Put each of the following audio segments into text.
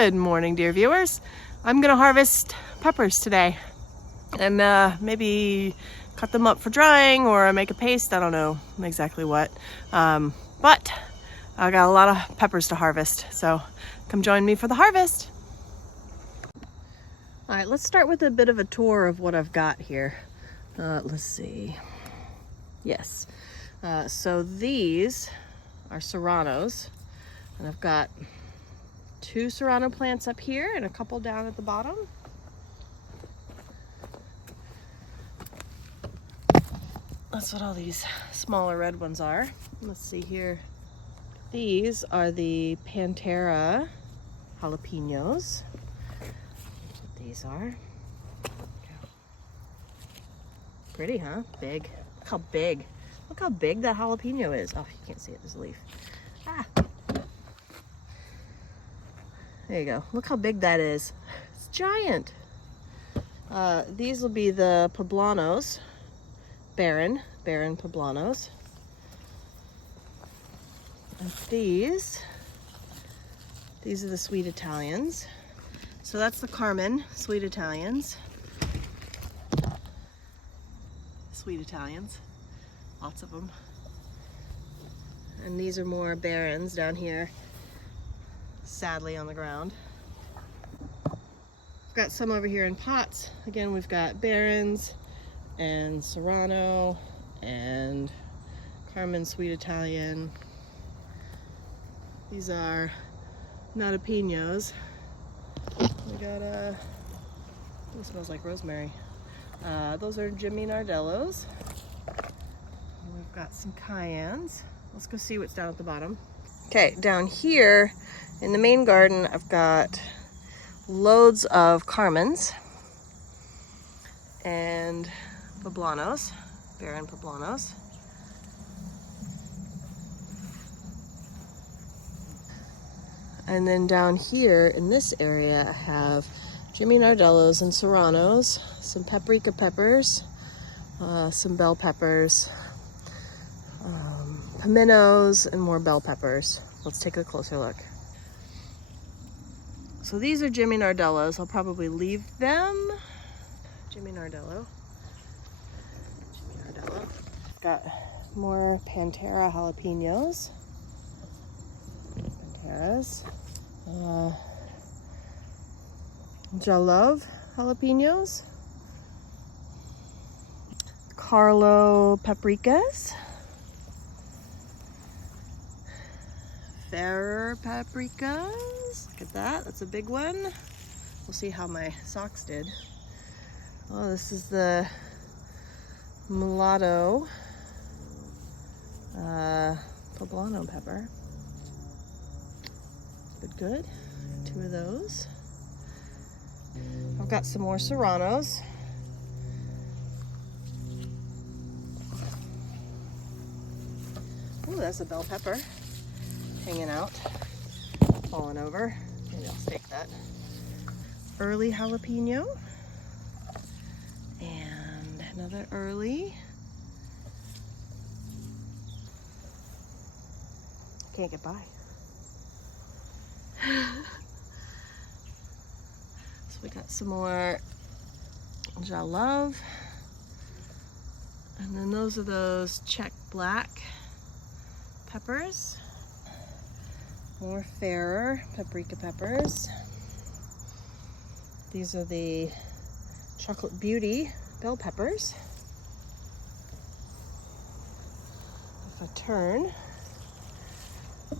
Good morning, dear viewers. I'm gonna harvest peppers today and maybe cut them up for drying or make a paste. I don't know exactly what, but I got a lot of peppers to harvest, so come join me for the harvest. All right, let's start with a bit of a tour of what I've got here. Let's see. Yes, so these are serranos, and I've got 2 serrano plants up here and a couple down at the bottom. That's what all these smaller red ones are. Let's see here. These are the Pantera jalapenos. That's what these are. Pretty, huh? Big. Look how big. Look how big that jalapeno is. Oh, you can't see it. There's a leaf. Ah. There you go. Look how big that is. It's giant. These will be the poblanos. Barren poblanos. And these are the sweet Italians. So that's the Carmen sweet Italians. Sweet Italians. Lots of them. And these are more barrens down here, sadly on the ground. I've got some over here in pots. Again, we've got barrens and serrano and Carmen sweet Italian. These are natapinos. We got it smells like rosemary. Those are Jimmy Nardellos. We've got some cayennes. Let's go see what's down at the bottom. Okay, down here in the main garden, I've got loads of Carmens and poblanos, barren poblanos. And then down here in this area, I have Jimmy Nardellos and serranos, some paprika peppers, some bell peppers, pimentos, and more bell peppers. Let's take a closer look. So these are Jimmy Nardellos. I'll probably leave them. Jimmy Nardello. Got more Pantera jalapenos. Panteras. Jalove jalapenos. Carlo paprikas. Ferrer paprikas. Look at that. That's a big one. We'll see how my socks did. Oh, this is the mulatto poblano pepper. Good. 2 of those. I've got some more serranos. Ooh, that's a bell pepper hanging out, falling over. Maybe I'll stake that. Early jalapeno. And another early. Can't get by. So we got some more Jalove. And then those are those Czech black peppers. More Ferrer paprika peppers. These are the Chocolate Beauty bell peppers. If I turn,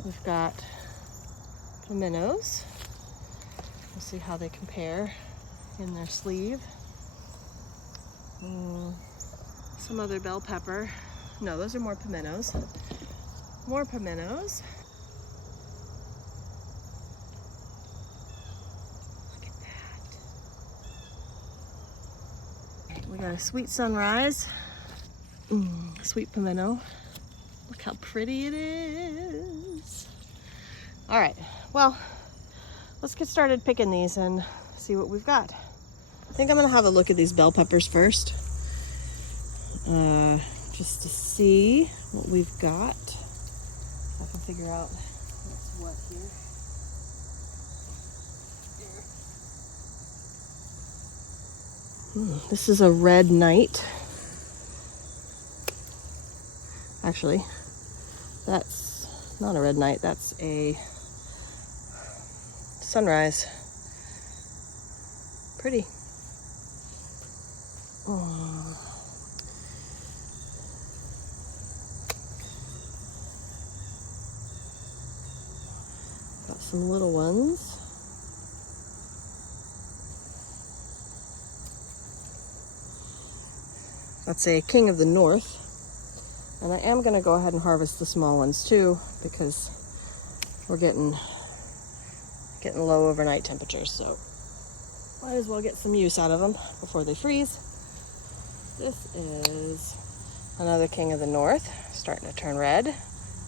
we've got pimentos. We'll see how they compare in their sleeve. Some other bell pepper. No, those are more pimentos. More pimentos. Look at that. We got a sweet sunrise. Sweet pimento. Look how pretty it is. All right, well, let's get started picking these and see what we've got. I think I'm gonna have a look at these bell peppers first, just to see what we've got. If I can figure out what's what here. This is a red night. Actually, that's not a red night, that's a sunrise. Pretty. Oh. Got some little ones. That's a King of the North. And I am going to go ahead and harvest the small ones too, because we're getting low overnight temperatures, so might as well get some use out of them before they freeze. This is another King of the North, starting to turn red.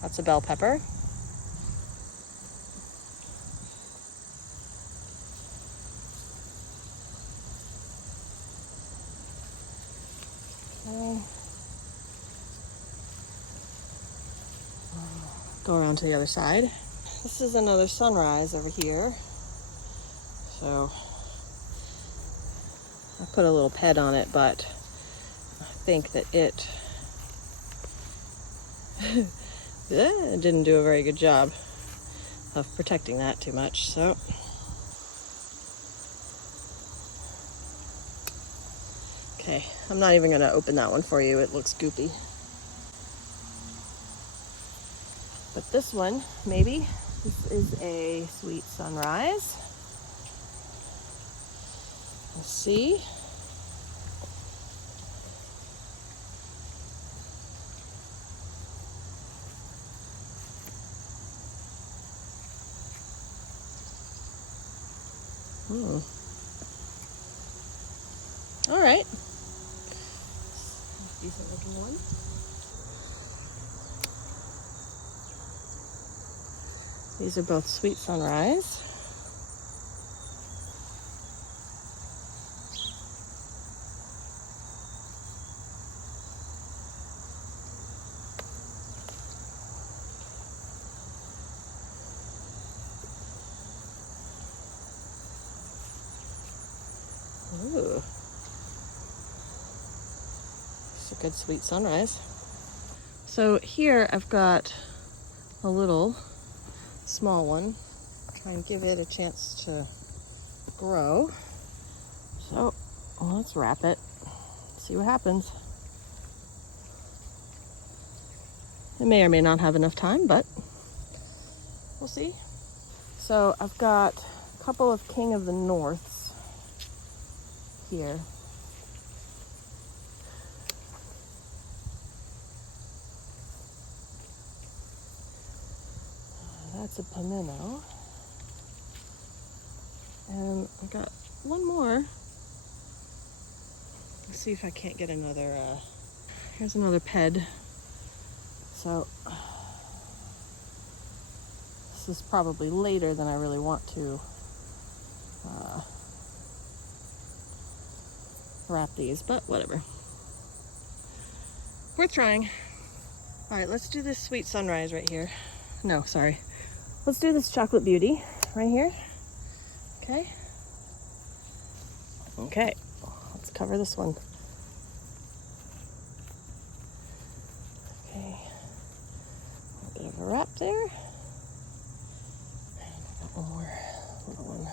That's a bell pepper. Go around to the other side. This is another sunrise over here. So I put a little ped on it, but I think that it didn't do a very good job of protecting that too much. So okay, I'm not even going to open that one for you. It looks goopy. But this one, maybe, this is a sweet sunrise. Let's see. All right. Decent looking one. These are both sweet sunrise. Ooh. It's a good sweet sunrise. So here I've got a little small one. Try and give it a chance to grow. So let's wrap it. See what happens. It may or may not have enough time, but we'll see. So I've got a couple of King of the Norths here. That's a Pomino. And I got one more. Let's see if I can't get another, here's another ped. So this is probably later than I really want to wrap these, but whatever. Worth trying. All right, let's do this sweet sunrise right here. No, sorry. Let's do this chocolate beauty right here. Okay. Okay, let's cover this one. Okay, a bit of a wrap there. And I got one more little one.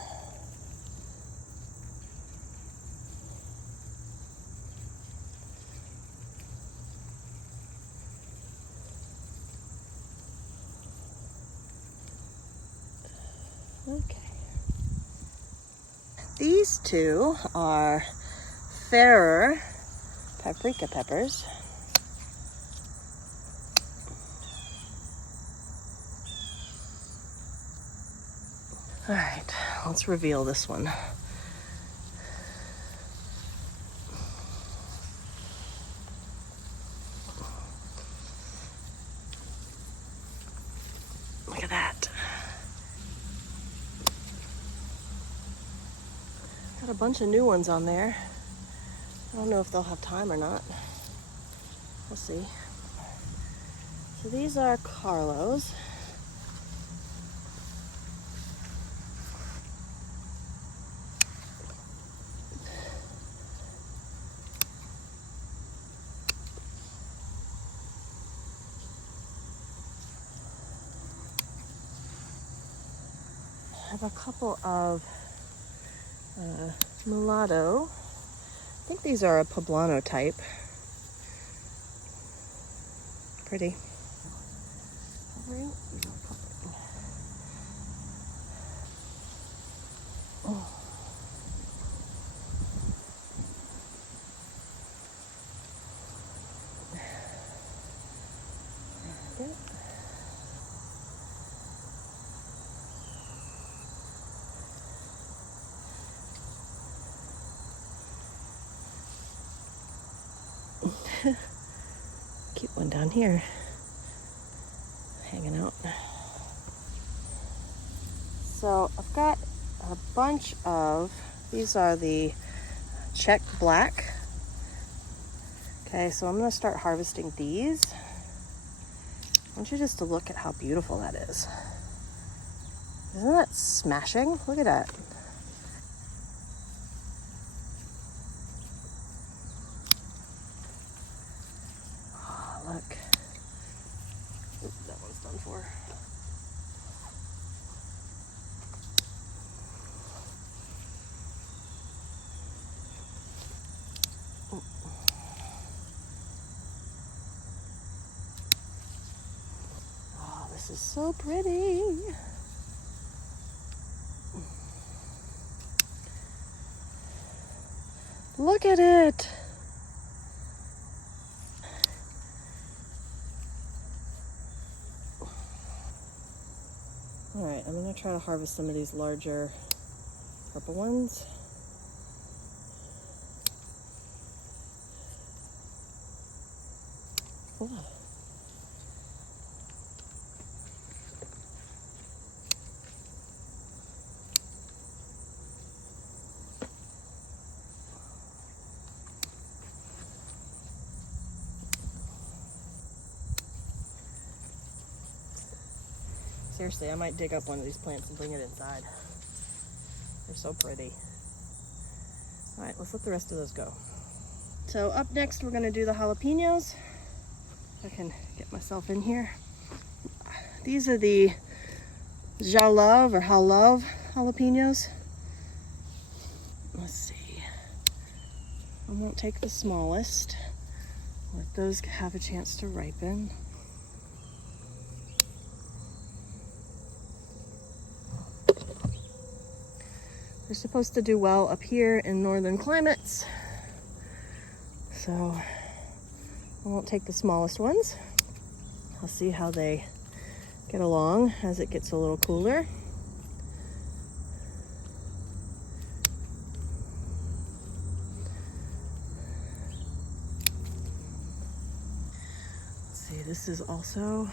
Okay. These two are fairer paprika peppers. All right, let's reveal this one. Look at that. Got a bunch of new ones on there. I don't know if they'll have time or not. We'll see. So these are Carlos. I have a couple of mulatto. I think these are a poblano type. Pretty. Oh. Cute one down here, hanging out. So I've got a bunch of, these are the Czech black. Okay, so I'm gonna start harvesting these. I want you just to look at how beautiful that is. Isn't that smashing? Look at that. Oh, look. Oop, that one's done for. Oh, this is so pretty. Look at it. All right, I'm gonna try to harvest some of these larger purple ones. Oh. Seriously, I might dig up one of these plants and bring it inside. They're so pretty. All right, let's let the rest of those go. So up next, we're gonna do the jalapenos. If I can get myself in here. These are the Jalove or Halove jalapenos. Let's see. I won't take the smallest. Let those have a chance to ripen. They're supposed to do well up here in northern climates. So I won't take the smallest ones. I'll see how they get along as it gets a little cooler. Let's see, this is also,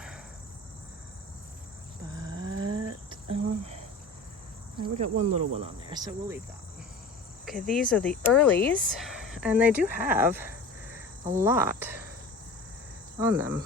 but we got one little one on there, so we'll leave that one. Okay, these are the earlies, and they do have a lot on them.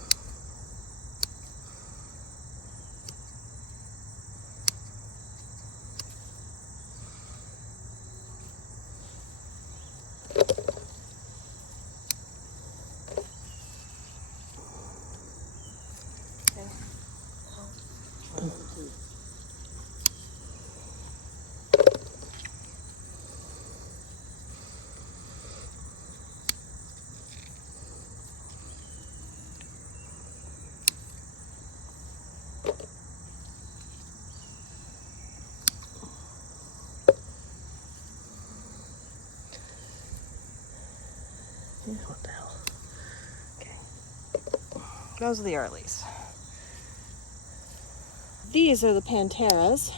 What the hell? Okay. Those are the earlies. These are the Panteras.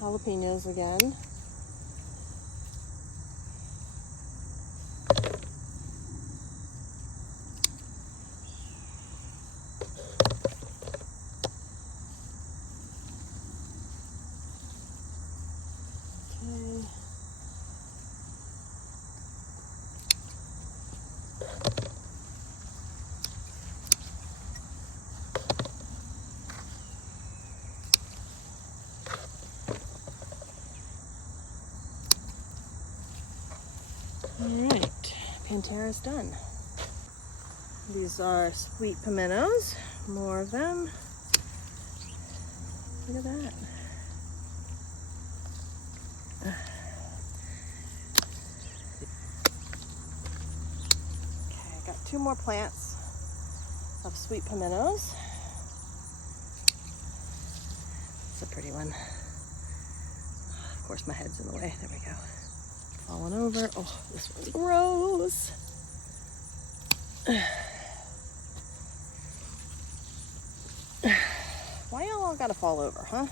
Jalapenos again. Okay. All right, Pantera's done. These are sweet pimentos, more of them. Look at that. Okay, I got 2 more plants of sweet pimentos. It's a pretty one. Of course, my head's in the way. There we go. Falling over. Oh, this one's gross. Why y'all all gotta fall over, huh?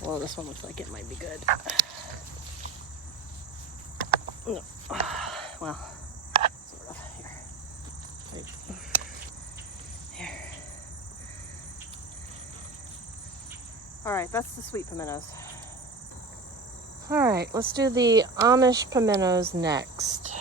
Well, this one looks like it might be good. No. Well, sort of. Here. Here. All right, that's the sweet pimentos. All right, let's do the Amish pimentos next.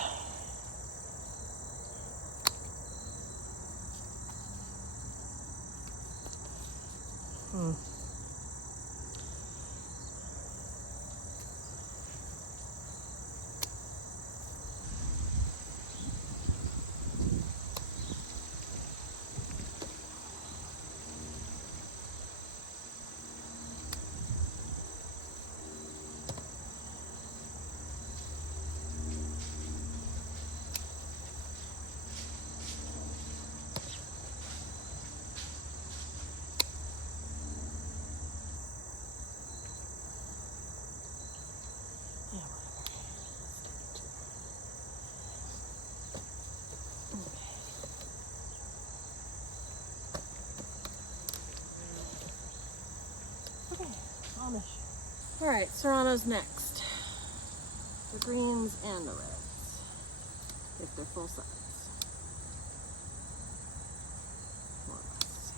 All right, serranos next. The greens and the reds, if they're full size. More or less.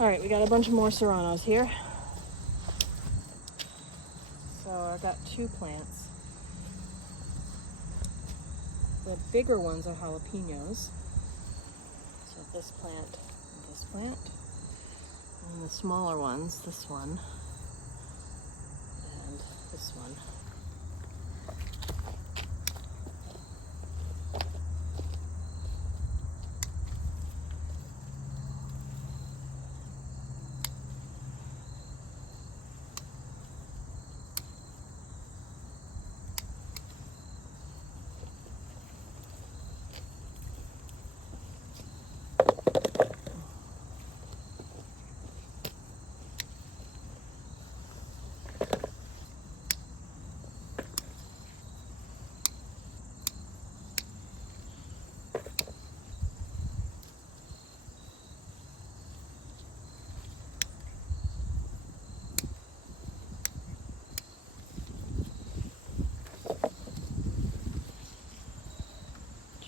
All right, we got a bunch of more serranos here. So I got 2 plants. The bigger ones are jalapenos. So this plant and this plant. And the smaller ones, this one and this one.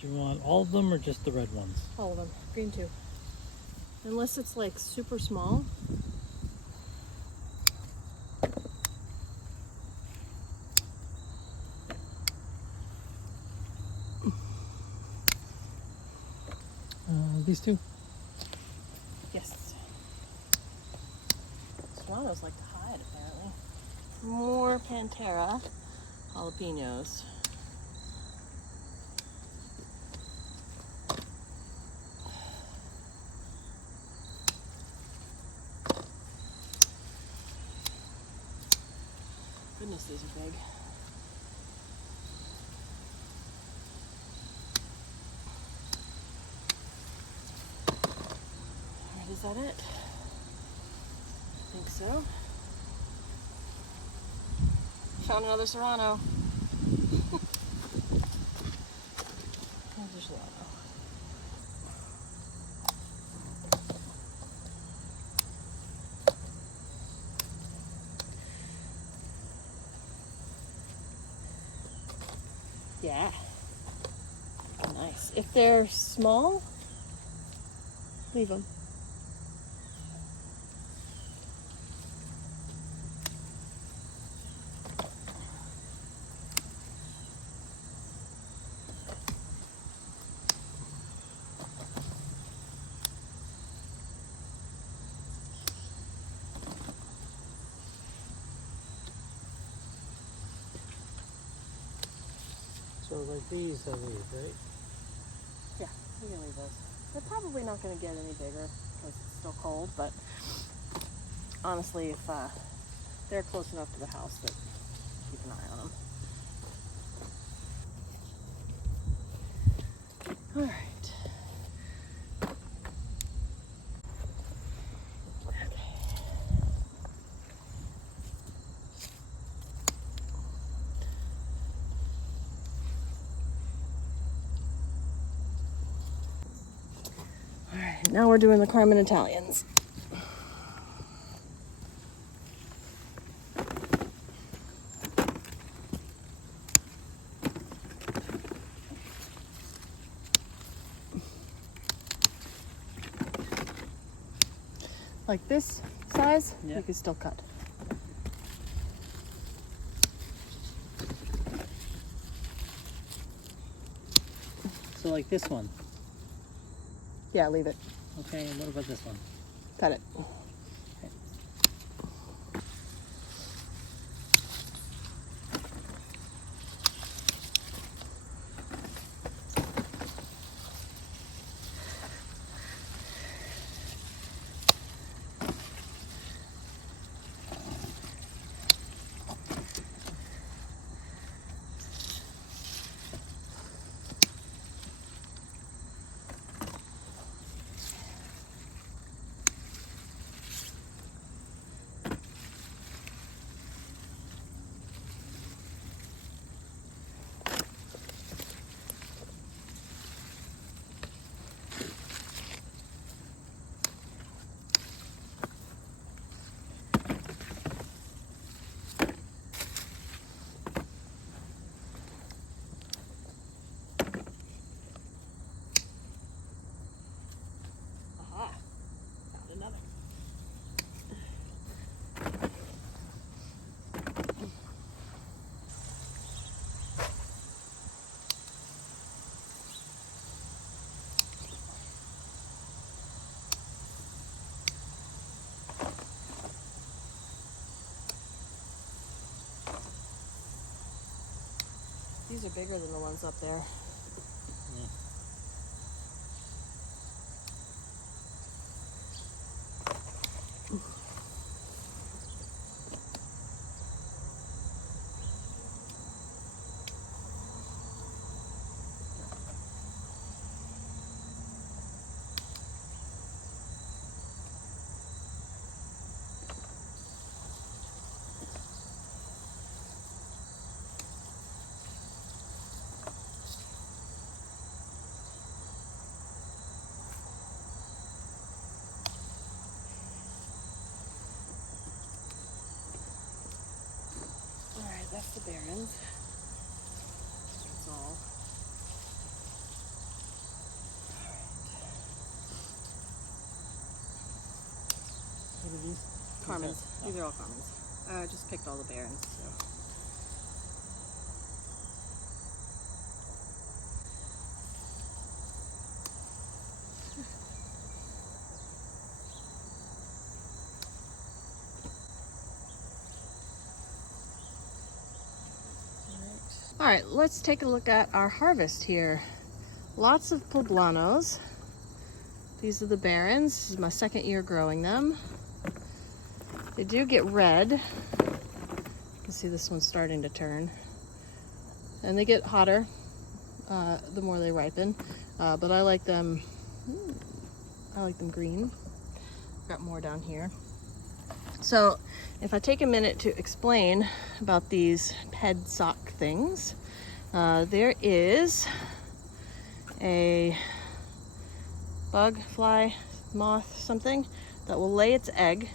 Do you want all of them or just the red ones? All of them, green too. Unless it's like super small. These 2? Yes. Serranos like to hide, apparently. More Pantera jalapenos. Goodness, these are big. Alright, is that it? I think so. Found another serrano. Another serrano. Yeah. Nice. If they're small, leave them. like these, I leave, right? Yeah, we can leave those. They're probably not going to get any bigger because it's still cold, but honestly, if they're close enough to the house that keep an eye on them. All right. All right, now we're doing the Carmen Italians. Like this size, Yeah. you can still cut. So like this one. Yeah, leave it. Okay, and what about this one? Cut it. Aha, found another. These are bigger than the ones up there. Yeah. All right, that's the Barons. That's all. What are these? Carmen's. These are all Carmen's. I just picked all the Barons. So. All right, let's take a look at our harvest here. Lots of poblanos. These are the Barons. This is my second year growing them. They do get red. You can see this one's starting to turn. And they get hotter the more they ripen. But I like them green. Got more down here. So if I take a minute to explain about these head sock things, there is a bug, fly, moth, something that will lay its egg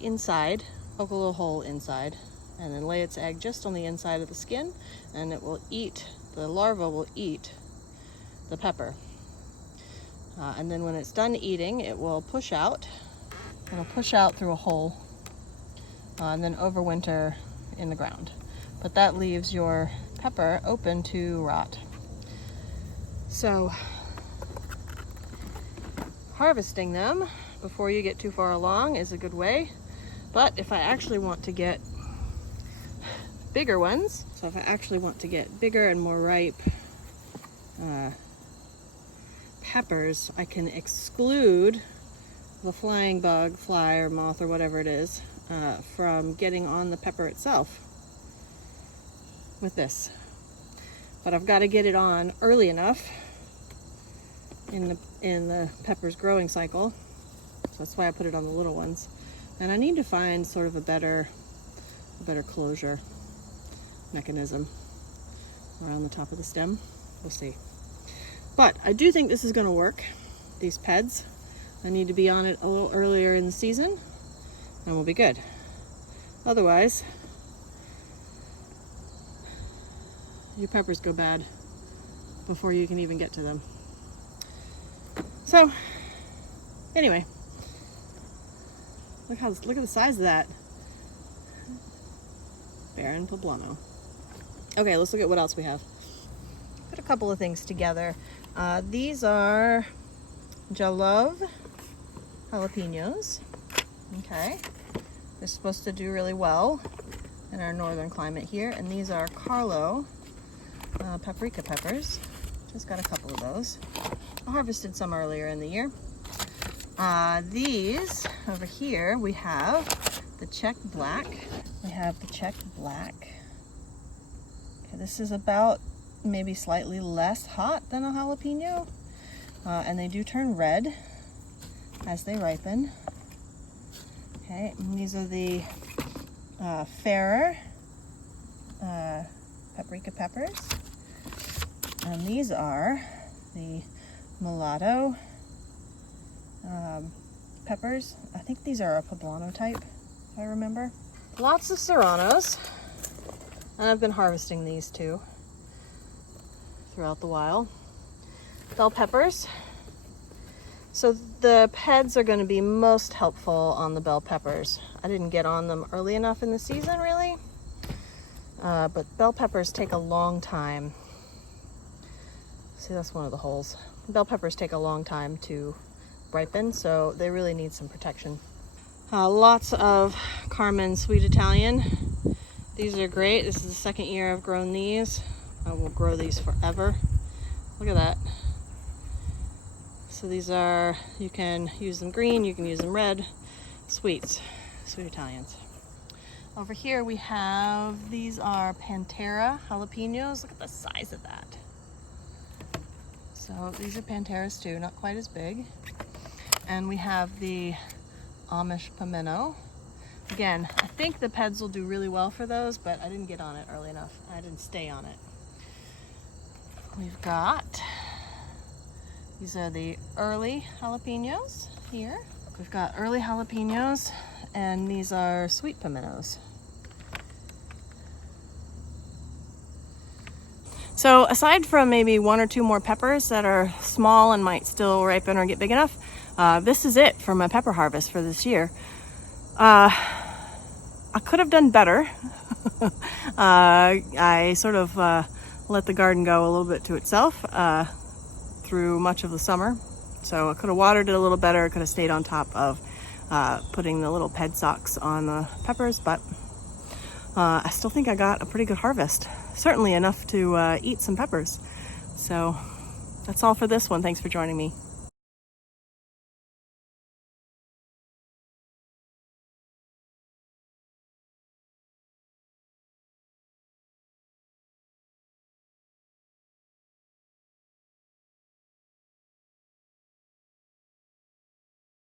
inside, poke a little hole inside, and then lay its egg just on the inside of the skin, and it will eat, the larva will eat the pepper. And then when it's done eating, it will push out. It'll push out through a hole and then overwinter in the ground. But that leaves your pepper open to rot. So harvesting them before you get too far along is a good way. But if I actually want to get bigger ones. So if I actually want to get bigger and more ripe peppers, I can exclude the flying bug, fly or moth or whatever it is from getting on the pepper itself with this. But I've got to get it on early enough in the pepper's growing cycle. So that's why I put it on the little ones. And I need to find sort of a better closure mechanism around the top of the stem. We'll see. But I do think this is going to work, these PEDs. I need to be on it a little earlier in the season and we'll be good. Otherwise, your peppers go bad before you can even get to them. So anyway, look at the size of that. Barren poblano. Okay, let's look at what else we have. Put a couple of things together. These are Jalove jalapenos. Okay, they're supposed to do really well in our northern climate here. And these are Carlo paprika peppers. Just got a couple of those. I harvested some earlier in the year. These over here we have the Czech black. Okay, this is about maybe slightly less hot than a jalapeno, and they do turn red as they ripen. Okay, and these are the fairer paprika peppers, and these are the mulatto peppers. I think these are a poblano type, if I remember. Lots of serranos, and I've been harvesting these too throughout the while. Bell peppers. So the PEDs are going to be most helpful on the bell peppers. I didn't get on them early enough in the season, really, but bell peppers take a long time. See, that's one of the holes. Bell peppers take a long time to ripen, so they really need some protection. Lots of Carmen Sweet Italian. These are great. This is the second year I've grown these. I will grow these forever. Look at that. So these are, you can use them green, you can use them red. Sweet Italians. Over here we have, these are Pantera jalapenos. Look at the size of that. So these are Panteras too, not quite as big. And we have the Amish pimento. Again, I think the PEDs will do really well for those, but I didn't get on it early enough. I didn't stay on it. We've got, these are the early jalapenos here. We've got early jalapenos, and these are sweet pimentos. So aside from maybe one or two more peppers that are small and might still ripen or get big enough, this is it for my pepper harvest for this year. I could have done better. I sort of let the garden go a little bit to itself through much of the summer. So I could have watered it a little better, could have stayed on top of putting the little PED socks on the peppers, but I still think I got a pretty good harvest. Certainly enough to eat some peppers. So that's all for this one. Thanks for joining me.